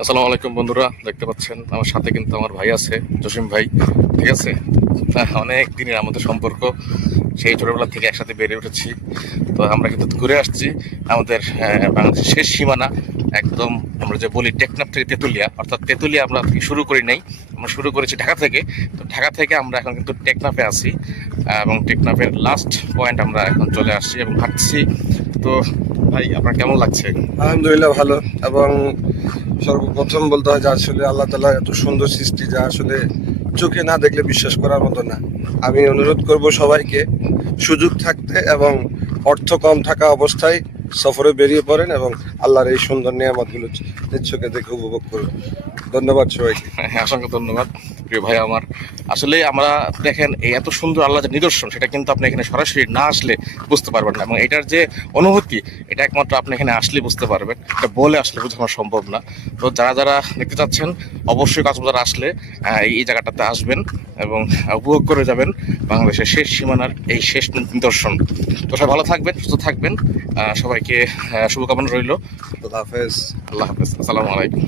আসসালামু আলাইকুম বন্ধুরা, দেখতে পাচ্ছেন আমার সাথে কিন্তু আমার ভাই আছে, জসিম ভাই। ঠিক আছে। অনেক দিনের আমাদের সম্পর্ক, সেই ছোটবেলা থেকে একসাথে বেড়ে উঠেছি। তো আমরা কিন্তু ঘুরে আসছি আমাদের বাংলাদেশের শেষ সীমানা, একদম আমরা যে বলি টেকনাফ থেকে তেঁতুলিয়া, অর্থাৎ তেঁতুলিয়া আমরা শুরু করি নাই, আমরা শুরু করেছি ঢাকা থেকে। তো ঢাকা থেকে আমরা এখন কিন্তু টেকনাফে আছি, এবং টেকনাফের লাস্ট পয়েন্ট আমরা এখন চলে আসছি এবং হাঁটছি। তো ভাই, আপনার কেমন লাগছে? আলহামদুলিল্লাহ ভালো। এবং সর্বপ্রথম বলতে হয় যে আসলে আল্লাহ তাআলা এত সুন্দর সৃষ্টি যা আসলে চোখে না দেখলে বিশ্বাস করার মতো না। আমি অনুরোধ করব সবাইকে সুযোগ থাকতে এবং অর্থ কম থাকা অবস্থায় সফরে বেরিয়ে পড়েন এবং আল্লাহর এই সুন্দর নিয়ামতগুলো নিজ চোখে দেখে উপভোগ করুন। ধন্যবাদ সবাইকে। হ্যাঁ, অসংখ্য ধন্যবাদ প্রিয় ভাই আমার। আসলে আমরা দেখেন, এই এত সুন্দর আল্লাহ যে নিদর্শন, সেটা কিন্তু আপনি এখানে সরাসরি না আসলে বুঝতে পারবেন না, এবং এটার যে অনুভূতি, এটা একমাত্র আপনি এখানে আসলে বুঝতে পারবেন। এটা বলে আসলে বোঝানো সম্ভব না। তো যারা যারা দেখতে চাচ্ছেন, অবশ্যই কক্সবাজার আসলে এই জায়গাটাতে আসবেন এবং উপভোগ করে যাবেন বাংলাদেশের শেষ সীমানার এই শেষ নিদর্শন। তো সবাই ভালো থাকবেন, সুস্থ থাকবেন। সবাইকে শুভকামনা রইল। আল্লাহ হাফেজ। আল্লাহ হাফেজ, আসসালামু আলাইকুম।